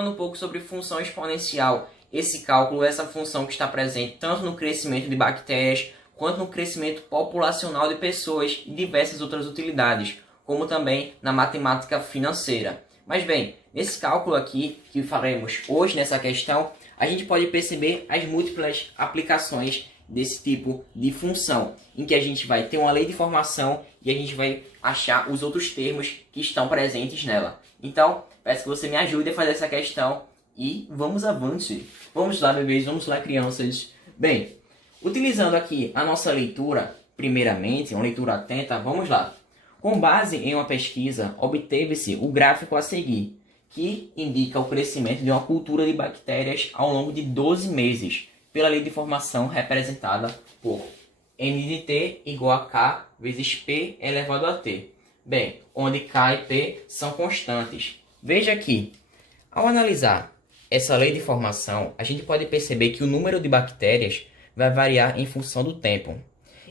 Um pouco sobre função exponencial. Esse cálculo, essa função que está presente tanto no crescimento de bactérias, quanto no crescimento populacional de pessoas e diversas outras utilidades, como também na matemática financeira. Mas bem, nesse cálculo aqui que faremos hoje nessa questão, a gente pode perceber as múltiplas aplicações desse tipo de função, em que a gente vai ter uma lei de formação e a gente vai achar os outros termos que estão presentes nela. Então, peço que você me ajude a fazer essa questão e vamos avante. Vamos lá, bebês, vamos lá, crianças. Bem, utilizando aqui a nossa leitura, primeiramente, uma leitura atenta, vamos lá. Com base em uma pesquisa, obteve-se o gráfico a seguir, que indica o crescimento de uma cultura de bactérias ao longo de 12 meses, pela lei de formação representada por N de T igual a K vezes P elevado a T. Bem, onde K e P são constantes. Veja aqui, ao analisar essa lei de formação, a gente pode perceber que o número de bactérias vai variar em função do tempo.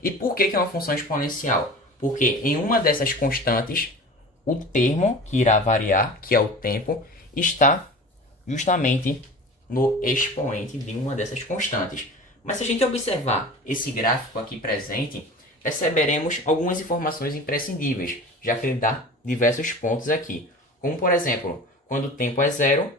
E por que é uma função exponencial? Porque em uma dessas constantes, o termo que irá variar, que é o tempo, está justamente no expoente de uma dessas constantes. Mas se a gente observar esse gráfico aqui presente, perceberemos algumas informações imprescindíveis, já que ele dá diversos pontos aqui. Como, por exemplo, quando o tempo é zero,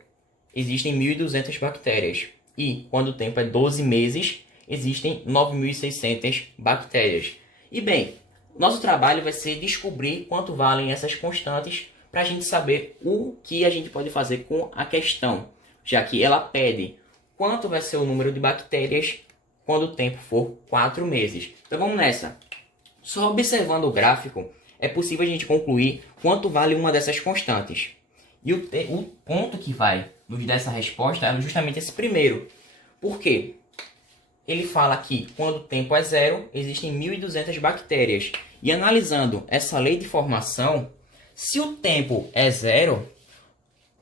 existem 1.200 bactérias. E quando o tempo é 12 meses, existem 9.600 bactérias. E bem, nosso trabalho vai ser descobrir quanto valem essas constantes para a gente saber o que a gente pode fazer com a questão, já que ela pede quanto vai ser o número de bactérias quando o tempo for 4 meses. Então vamos nessa. Só observando o gráfico, é possível a gente concluir quanto vale uma dessas constantes. E o ponto que vai nos dar essa resposta é justamente esse primeiro. Por quê? Ele fala que quando o tempo é zero, existem 1.200 bactérias. E analisando essa lei de formação, se o tempo é zero,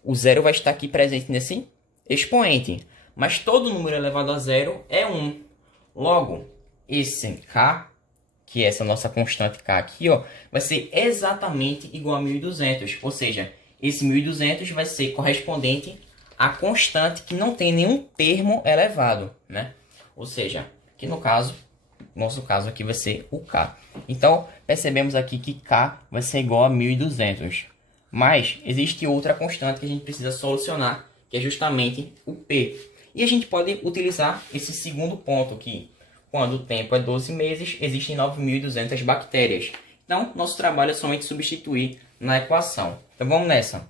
o zero vai estar aqui presente nesse expoente. Mas todo número elevado a zero é 1. Logo, esse K, que é essa nossa constante K aqui, ó, vai ser exatamente igual a 1.200. Ou seja, esse 1.200 vai ser correspondente à constante que não tem nenhum termo elevado, né? Ou seja, que no caso, nosso caso aqui vai ser o K. Então, percebemos aqui que K vai ser igual a 1.200. Mas existe outra constante que a gente precisa solucionar, que é justamente o P. E a gente pode utilizar esse segundo ponto aqui. Quando o tempo é 12 meses, existem 9.200 bactérias. Então, nosso trabalho é somente substituir na equação. Então, vamos nessa.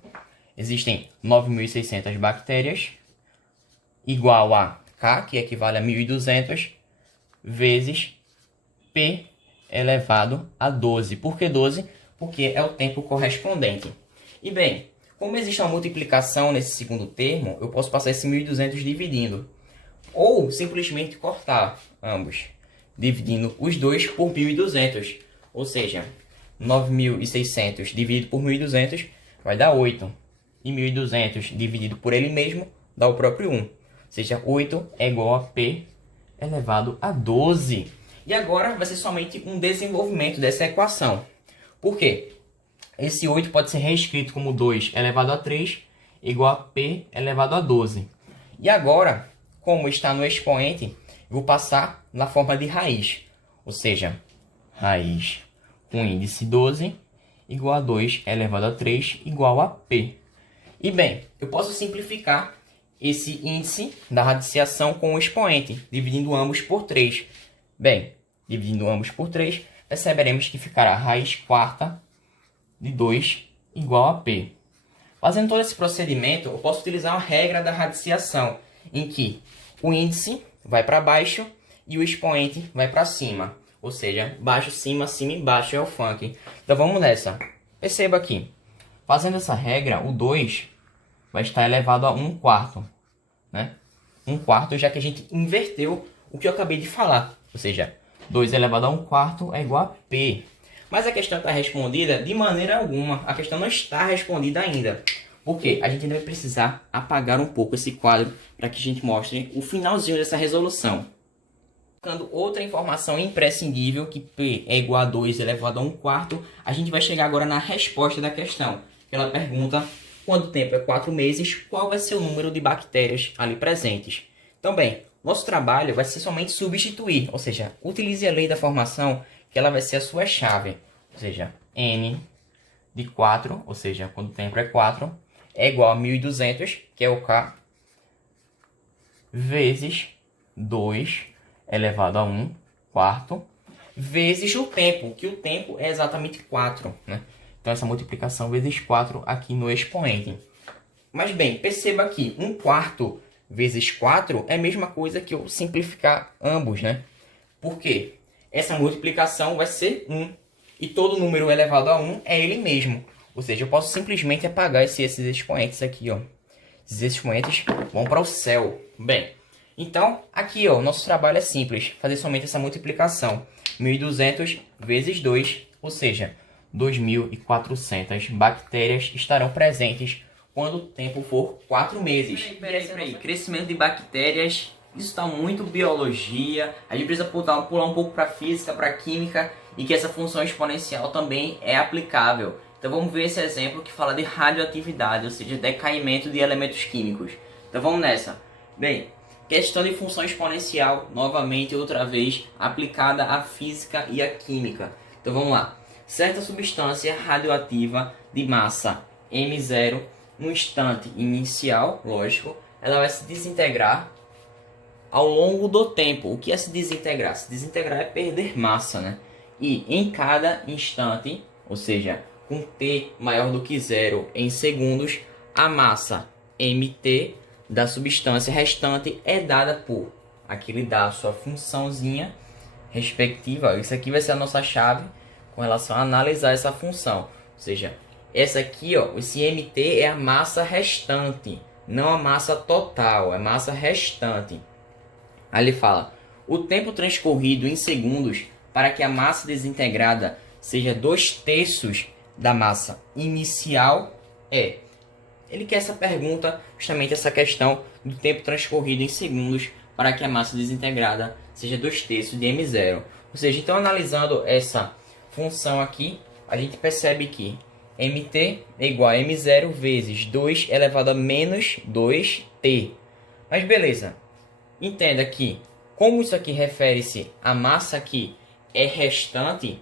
Existem 9.600 bactérias, igual a K, que equivale a 1.200, vezes P elevado a 12. Por que 12? Porque é o tempo correspondente. E bem, como existe uma multiplicação nesse segundo termo, eu posso passar esse 1.200 dividindo. Ou simplesmente cortar ambos, dividindo os dois por 1.200. Ou seja, 9.600 dividido por 1.200 vai dar 8. E 1.200 dividido por ele mesmo dá o próprio 1. Ou seja, 8 é igual a P elevado a 12. E agora vai ser somente um desenvolvimento dessa equação. Por quê? Esse 8 pode ser reescrito como 2 elevado a 3 igual a P elevado a 12. E agora, como está no expoente, eu vou passar na forma de raiz. Ou seja, raiz com índice 12 igual a 2 elevado a 3 igual a P. E bem, eu posso simplificar esse índice da radiciação com o expoente, dividindo ambos por 3. Bem, dividindo ambos por 3, perceberemos que ficará raiz quarta de 2 igual a P. Fazendo todo esse procedimento, eu posso utilizar uma regra da radiciação, em que o índice vai para baixo e o expoente vai para cima. Ou seja, baixo, cima, cima e baixo é o funk. Então vamos nessa. Perceba aqui. Fazendo essa regra, o 2 vai estar elevado a 1 quarto. Né? 1 quarto, já que a gente inverteu o que eu acabei de falar. Ou seja, 2 elevado a 1 quarto é igual a P. Mas a questão está respondida de maneira alguma. A questão não está respondida ainda. Por quê? A gente ainda vai precisar apagar um pouco esse quadro para que a gente mostre o finalzinho dessa resolução. Colocando outra informação imprescindível, que P é igual a 2 elevado a 1 quarto, a gente vai chegar agora na resposta da questão. Ela pergunta quando o tempo é 4 meses, qual vai ser o número de bactérias ali presentes. Então, bem, nosso trabalho vai ser somente substituir, ou seja, utilize a lei da formação, que ela vai ser a sua chave. Ou seja, N de 4, ou seja, quando o tempo é 4, é igual a 1.200, que é o K, vezes 2 elevado a 1 quarto, vezes o tempo, que o tempo é exatamente 4, né? Então, essa multiplicação vezes 4 aqui no expoente. Mas, bem, perceba aqui, 1 quarto vezes 4 é a mesma coisa que eu simplificar ambos, né? Por quê? Essa multiplicação vai ser 1. E todo número elevado a 1 é ele mesmo. Ou seja, eu posso simplesmente apagar esses expoentes aqui, ó. Esses expoentes vão para o céu. Bem, então, aqui, ó, o nosso trabalho é simples. Fazer somente essa multiplicação. 1.200 vezes 2, ou seja, 2.400 bactérias estarão presentes quando o tempo for 4 meses. Peraí. Crescimento de bactérias, isso está muito biologia. A gente precisa pular um pouco para física, para química, e que essa função exponencial também é aplicável. Então vamos ver esse exemplo que fala de radioatividade, ou seja, decaimento de elementos químicos. Então vamos nessa. Bem, questão de função exponencial, novamente, outra vez, aplicada à física e à química. Então vamos lá. Certa substância radioativa de massa M0, no instante inicial, lógico, ela vai se desintegrar ao longo do tempo. O que é se desintegrar? Se desintegrar é perder massa, né? E em cada instante, ou seja, com T maior do que 0 em segundos, a massa MT da substância restante é dada por... Aqui ele dá a sua funçãozinha respectiva. Isso aqui vai ser a nossa chave com relação a analisar essa função. Ou seja, essa aqui, ó, esse MT é a massa restante, não a massa total, é massa restante. Aí ele fala, o tempo transcorrido em segundos para que a massa desintegrada seja 2/3 da massa inicial é... Ele quer essa pergunta, justamente essa questão do tempo transcorrido em segundos para que a massa desintegrada seja 2/3 de M0. Ou seja, então analisando essa função aqui, a gente percebe que MT é igual a M0 vezes 2 elevado a menos 2T. Mas beleza, entenda que como isso aqui refere-se à massa que é restante,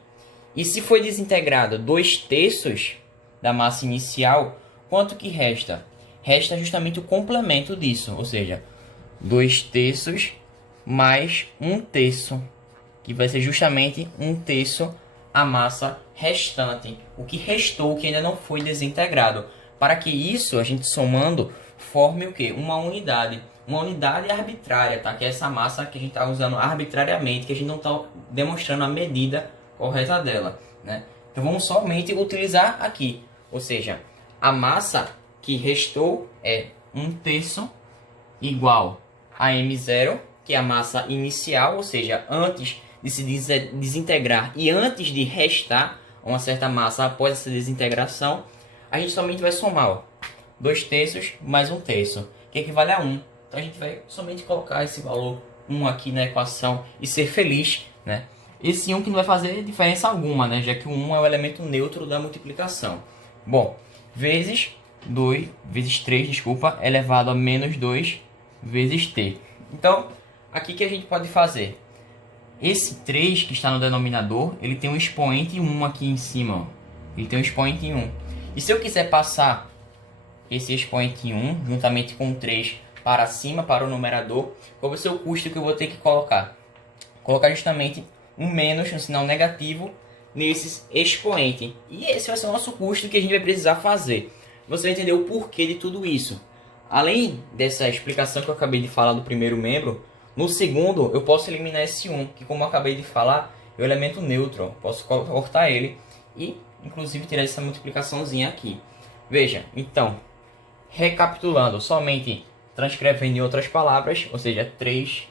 e se foi desintegrada 2/3 da massa inicial, quanto que resta? Resta justamente o complemento disso, ou seja, 2/3 mais 1/3, que vai ser justamente 1/3 a massa restante, o que restou, que ainda não foi desintegrado. Para que isso, a gente somando, forme o quê? Uma unidade arbitrária, tá? Que é essa massa que a gente está usando arbitrariamente, que a gente não está demonstrando a medida correta dela, né? Então vamos somente utilizar aqui, ou seja, a massa que restou é 1/3 igual a M0, que é a massa inicial, ou seja, antes de se desintegrar e antes de restar uma certa massa após essa desintegração, a gente somente vai somar, ó, 2/3 mais 1/3, que equivale a 1. Então a gente vai somente colocar esse valor 1 aqui na equação e ser feliz, né? Esse 1 que não vai fazer diferença alguma, né? Já que o 1 é o elemento neutro da multiplicação. Bom, vezes 3, desculpa, elevado a menos 2 vezes t. Então, aqui que a gente pode fazer? Esse 3 que está no denominador, ele tem um expoente 1 aqui em cima, ó. Ele tem um expoente 1. E se eu quiser passar esse expoente 1, juntamente com o 3, para cima, para o numerador, qual vai ser o custo que eu vou ter que colocar? Colocar justamente um menos, um sinal negativo, nesse expoente. E esse vai ser o nosso custo que a gente vai precisar fazer. Você vai entender o porquê de tudo isso. Além dessa explicação que eu acabei de falar do primeiro membro, no segundo eu posso eliminar esse 1, que como eu acabei de falar, é o elemento neutro. Eu posso cortar ele e inclusive tirar essa multiplicaçãozinha aqui. Veja, então, recapitulando, somente transcrevendo em outras palavras, ou seja, 3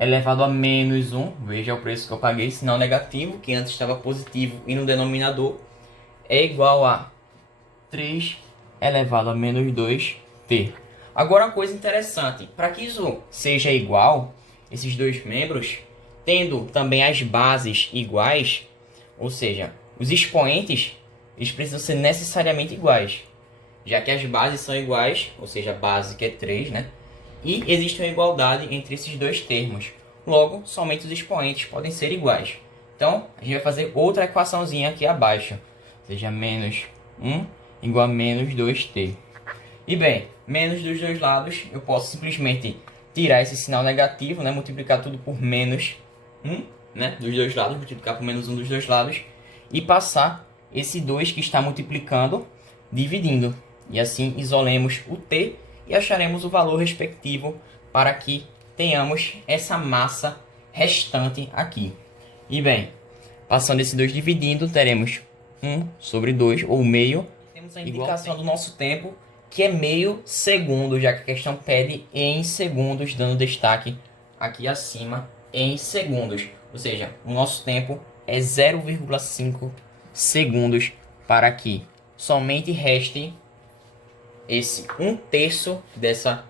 elevado a menos 1, veja o preço que eu paguei, sinal negativo, que antes estava positivo e no denominador, é igual a 3 elevado a menos 2t. Agora uma coisa interessante, para que isso seja igual, esses dois membros, tendo também as bases iguais, ou seja, os expoentes, eles precisam ser necessariamente iguais. já que as bases são iguais, ou seja, a base que é 3, né? E existe uma igualdade entre esses dois termos. Logo, somente os expoentes podem ser iguais. Então, a gente vai fazer outra equaçãozinha aqui abaixo. Ou seja, menos 1 igual a menos 2t. E bem, menos dos dois lados, eu posso simplesmente tirar esse sinal negativo, né? Multiplicar tudo por menos 1, né? Dos dois lados, multiplicar por menos 1 dos dois lados. E passar esse 2 que está multiplicando, dividindo. E assim isolemos o t e acharemos o valor respectivo para que tenhamos essa massa restante aqui. E bem, passando esse 2 dividindo, teremos 1 sobre 2, ou meio. Temos a indicação do nosso tempo, que é meio segundo, já que a questão pede em segundos, dando destaque aqui acima em segundos. Ou seja, o nosso tempo é 0,5 segundos para que somente reste esse 1/3 dessa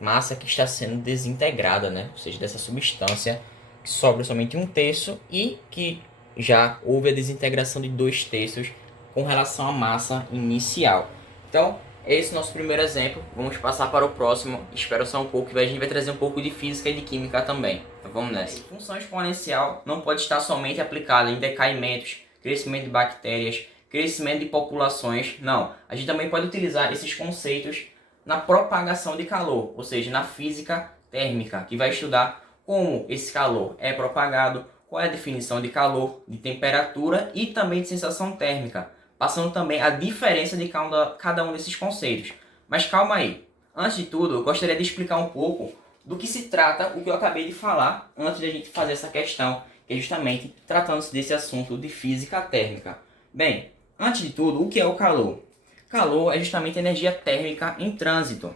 massa que está sendo desintegrada, né? Ou seja, dessa substância, que sobra somente 1/3 e que já houve a desintegração de 2/3 com relação à massa inicial. Então, esse é o nosso primeiro exemplo. Vamos passar para o próximo. Espero só um pouco, e a gente vai trazer um pouco de física e de química também. Então vamos nessa. Função exponencial não pode estar somente aplicada em decaimentos, crescimento de bactérias, crescimento de populações. Não, a gente também pode utilizar esses conceitos na propagação de calor, ou seja, na física térmica, que vai estudar como esse calor é propagado, qual é a definição de calor, de temperatura e também de sensação térmica, passando também a diferença de cada um desses conceitos. Mas calma aí, antes de tudo eu gostaria de explicar um pouco do que se trata o que eu acabei de falar antes de a gente fazer essa questão, que é justamente tratando-se desse assunto de física térmica. Bem, antes de tudo, o que é o calor? Calor é justamente energia térmica em trânsito,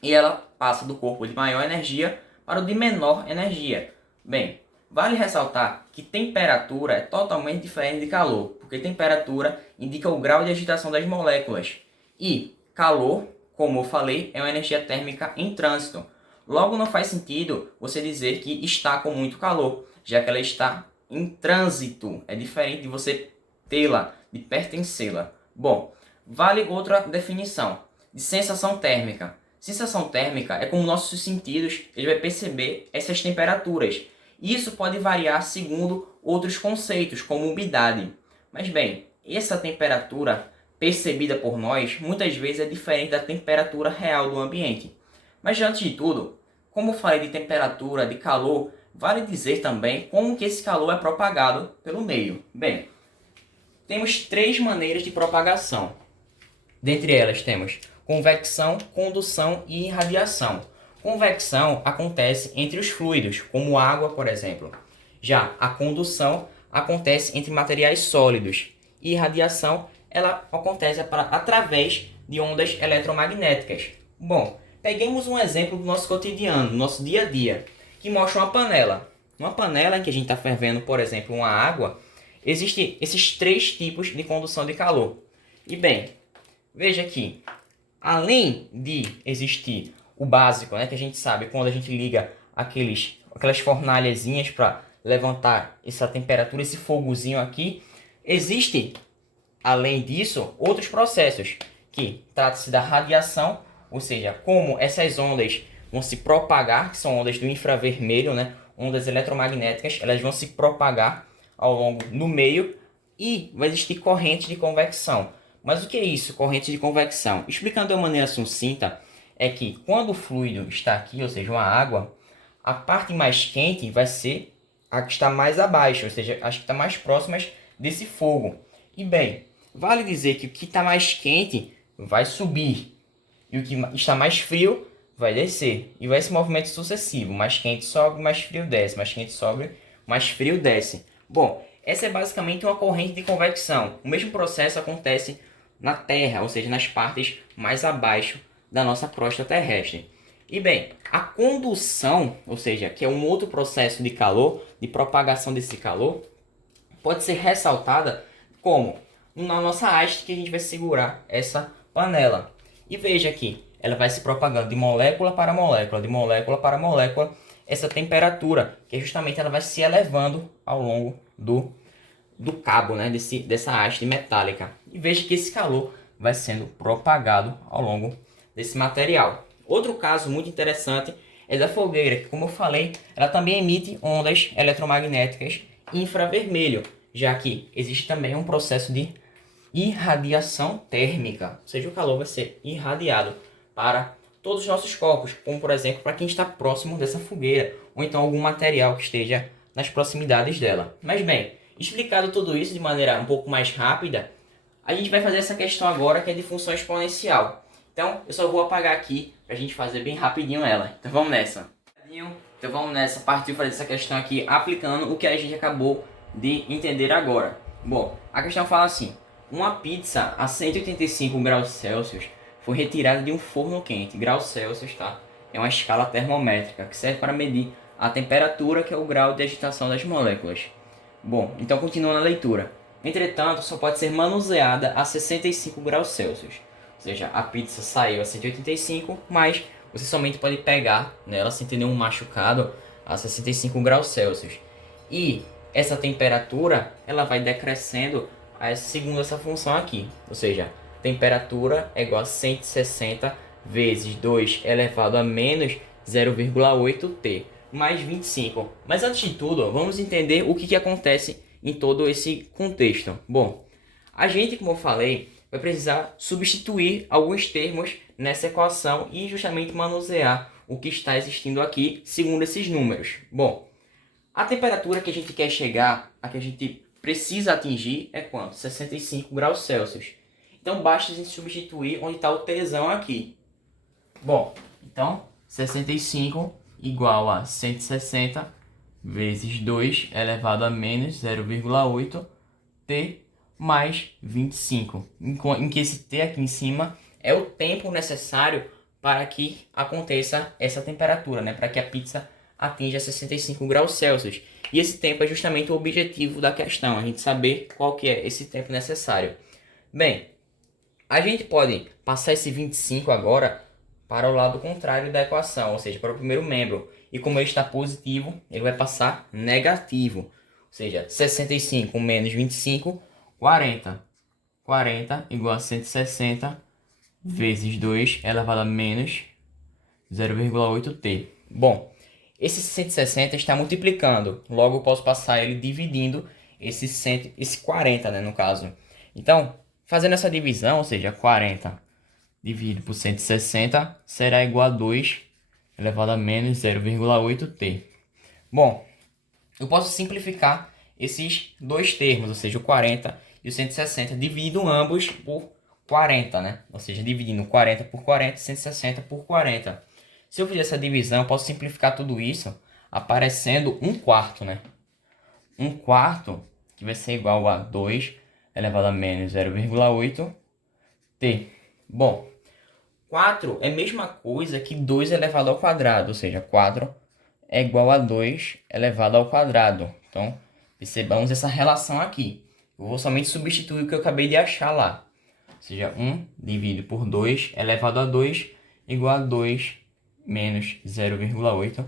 e ela passa do corpo de maior energia para o de menor energia. Bem, vale ressaltar que temperatura é totalmente diferente de calor, porque temperatura indica o grau de agitação das moléculas, e calor, como eu falei, é uma energia térmica em trânsito. Logo, não faz sentido você dizer que está com muito calor, já que ela está em trânsito. É diferente de você tê-la, de pertencê-la. Bom, vale outra definição de sensação térmica. Sensação térmica é como nossos sentidos ele vai perceber essas temperaturas. Isso pode variar segundo outros conceitos, como umidade. Mas bem, essa temperatura percebida por nós muitas vezes é diferente da temperatura real do ambiente. Mas antes de tudo, como eu falei de temperatura, de calor, vale dizer também como que esse calor é propagado pelo meio. Bem, temos 3 maneiras de propagação. Dentre elas temos convecção, condução e irradiação. Convecção acontece entre os fluidos, como água, por exemplo. Já a condução acontece entre materiais sólidos. E irradiação ela acontece através de ondas eletromagnéticas. Bom, peguemos um exemplo do nosso cotidiano, do nosso dia a dia, que mostra uma panela. Uma panela em que a gente está fervendo, por exemplo, uma água, existem esses 3 tipos de condução de calor. E bem, veja aqui, além de existir o básico, né, que a gente sabe quando a gente liga aquelas fornalhazinhas para levantar essa temperatura, esse fogozinho aqui, existe, além disso, outros processos, que trata-se da radiação, ou seja, como essas ondas vão se propagar, que são ondas do infravermelho, né, ondas eletromagnéticas, elas vão se propagar ao longo no meio, e vai existir correntes de convecção. Mas o que é isso, corrente de convecção? Explicando de uma maneira sucinta, é que quando o fluido está aqui, ou seja, uma água, a parte mais quente vai ser a que está mais abaixo, ou seja, as que estão mais próximas desse fogo. E bem, vale dizer que o que está mais quente vai subir, e o que está mais frio vai descer. E vai esse movimento sucessivo, mais quente sobe, mais frio desce, mais quente sobe, mais frio desce. Bom, essa é basicamente uma corrente de convecção. O mesmo processo acontece na Terra, ou seja, nas partes mais abaixo da nossa crosta terrestre. E bem, a condução, ou seja, que é um outro processo de calor, de propagação desse calor, pode ser ressaltada como na nossa haste que a gente vai segurar essa panela. E veja aqui, ela vai se propagando de molécula para molécula, de molécula para molécula, essa temperatura, que justamente ela vai se elevando ao longo do cabo, né, dessa haste metálica. E veja que esse calor vai sendo propagado ao longo desse material. Outro caso muito interessante é da fogueira, que, como eu falei, ela também emite ondas eletromagnéticas infravermelho, já que existe também um processo de irradiação térmica, ou seja, o calor vai ser irradiado para todos os nossos corpos, como por exemplo para quem está próximo dessa fogueira, ou então algum material que esteja nas proximidades dela. Mas bem, explicado tudo isso de maneira um pouco mais rápida, a gente vai fazer essa questão agora que é de função exponencial. Então, eu só vou apagar aqui para a gente fazer bem rapidinho ela. Então vamos nessa. Então vamos nessa, partiu fazer essa questão aqui aplicando o que a gente acabou de entender agora. Bom, a questão fala assim: uma pizza a 185 graus Celsius foi retirada de um forno quente. Graus Celsius, tá? É uma escala termométrica que serve para medir a temperatura, que é o grau de agitação das moléculas. Bom, então continua na leitura. Entretanto, só pode ser manuseada a 65 graus Celsius. Ou seja, a pizza saiu a 185, mas você somente pode pegar nela sem ter nenhum machucado a 65 graus Celsius. E essa temperatura ela vai decrescendo segundo essa função aqui. Ou seja, temperatura é igual a 160 vezes 2 elevado a menos 0,8 T mais 25. Mas antes de tudo, vamos entender o que acontece em todo esse contexto. Bom, a gente, como eu falei, vai precisar substituir alguns termos nessa equação e justamente manusear o que está existindo aqui segundo esses números. Bom, a temperatura que a gente quer chegar, a que a gente precisa atingir é quanto? 65 graus Celsius. Então basta a gente substituir onde está o Tzão aqui. Bom, então 65 igual a 160 vezes 2 elevado a menos 0,8 T mais 25. Em que esse T aqui em cima é o tempo necessário para que aconteça essa temperatura, né? Para que a pizza atinja 65 graus Celsius. E esse tempo é justamente o objetivo da questão, a gente saber qual que é esse tempo necessário. Bem, a gente pode passar esse 25 agora para o lado contrário da equação, ou seja, para o primeiro membro. E como ele está positivo, ele vai passar negativo. Ou seja, 65 menos 25, 40. 40 igual a 160 vezes 2 elevado a menos 0,8 T. Bom, esse 160 está multiplicando, logo eu posso passar ele dividindo esse 40, né, no caso. Então, fazendo essa divisão, ou seja, 40 dividido por 160 será igual a 2 elevado a menos 0,8 T. Bom, eu posso simplificar esses dois termos, ou seja, o 40 e o 160, divido ambos por 40, né? Ou seja, dividindo 40 por 40, 160 por 40. Se eu fizer essa divisão, eu posso simplificar tudo isso aparecendo 1/4, né? 1/4, que vai ser igual a 2 elevado a menos 0,8 T. Bom, 4 é a mesma coisa que 2 elevado ao quadrado, ou seja, 4 é igual a 2 elevado ao quadrado. Então, percebamos essa relação aqui. Eu vou somente substituir o que eu acabei de achar lá. Ou seja, 1 dividido por 2 elevado a 2 igual a 2 menos 0,8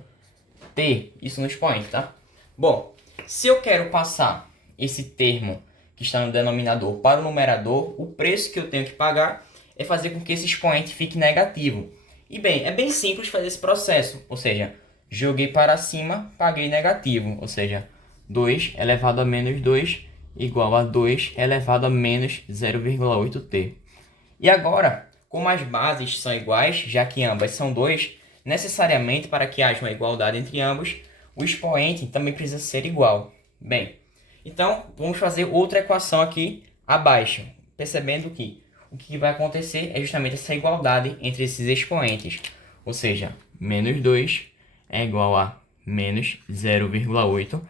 T. Isso no expoente, tá? Bom, se eu quero passar esse termo que está no denominador para o numerador, o preço que eu tenho que pagar é fazer com que esse expoente fique negativo. E bem, é bem simples fazer esse processo. Ou seja, joguei para cima, paguei negativo. Ou seja, 2 elevado a menos 2 igual a 2 elevado a menos 0,8 T. E agora, como as bases são iguais, já que ambas são 2, necessariamente para que haja uma igualdade entre ambos, o expoente também precisa ser igual. Bem, então vamos fazer outra equação aqui abaixo, percebendo que o que vai acontecer é justamente essa igualdade entre esses expoentes. Ou seja, menos 2 é igual a menos 0,8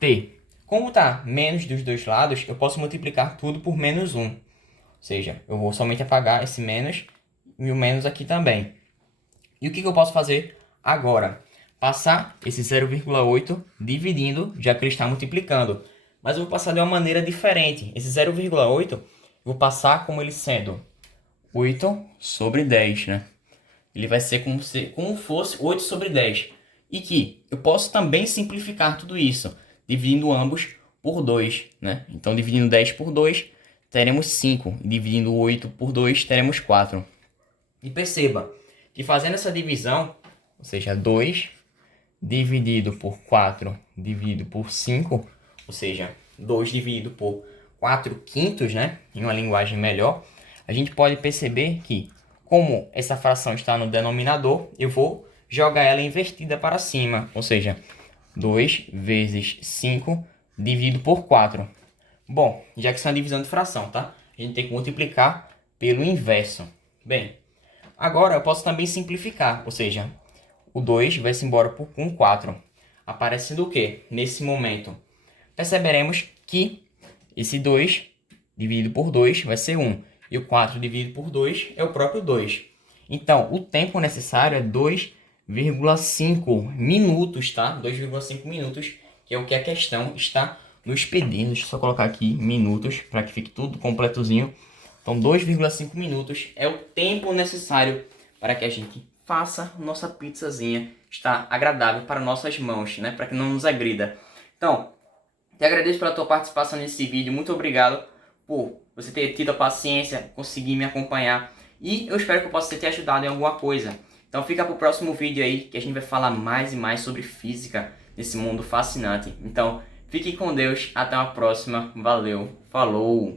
T. Como está menos dos dois lados, eu posso multiplicar tudo por menos 1. Ou seja, eu vou somente apagar esse menos e o menos aqui também. E o que eu posso fazer agora? Passar esse 0,8 dividindo, já que ele está multiplicando. Mas eu vou passar de uma maneira diferente. Esse 0,8 vou passar como ele sendo 8 sobre 10, né? Ele vai ser como fosse 8 sobre 10. E que eu posso também simplificar tudo isso, dividindo ambos por 2, né? Então, dividindo 10 por 2, teremos 5. Dividindo 8 por 2, teremos 4. E perceba que fazendo essa divisão, ou seja, 2 dividido por 4 dividido por 5, ou seja, 2 dividido por 4 quintos, né? Em uma linguagem melhor, a gente pode perceber que, como essa fração está no denominador, eu vou jogar ela invertida para cima, ou seja, 2 vezes 5 dividido por 4. Bom, já que isso é uma divisão de fração, tá? A gente tem que multiplicar pelo inverso. Bem, agora eu posso também simplificar, ou seja, o 2 vai-se embora com 4. Aparecendo o quê? Nesse momento, perceberemos que esse 2 dividido por 2 vai ser 1. E o 4 dividido por 2 é o próprio 2. Então, o tempo necessário é 2,5 minutos, tá? 2,5 minutos, que é o que a questão está nos pedindo. Deixa eu só colocar aqui minutos, para que fique tudo completozinho. Então, 2,5 minutos é o tempo necessário para que a gente faça nossa pizzazinha estar agradável para nossas mãos, né? Para que não nos agrida. Então, te agradeço pela tua participação nesse vídeo. Muito obrigado por você ter tido a paciência, conseguir me acompanhar. E eu espero que eu possa ter te ajudado em alguma coisa. Então fica para o próximo vídeo aí, que a gente vai falar mais e mais sobre física nesse mundo fascinante. Então, fique com Deus. Até uma próxima. Valeu. Falou.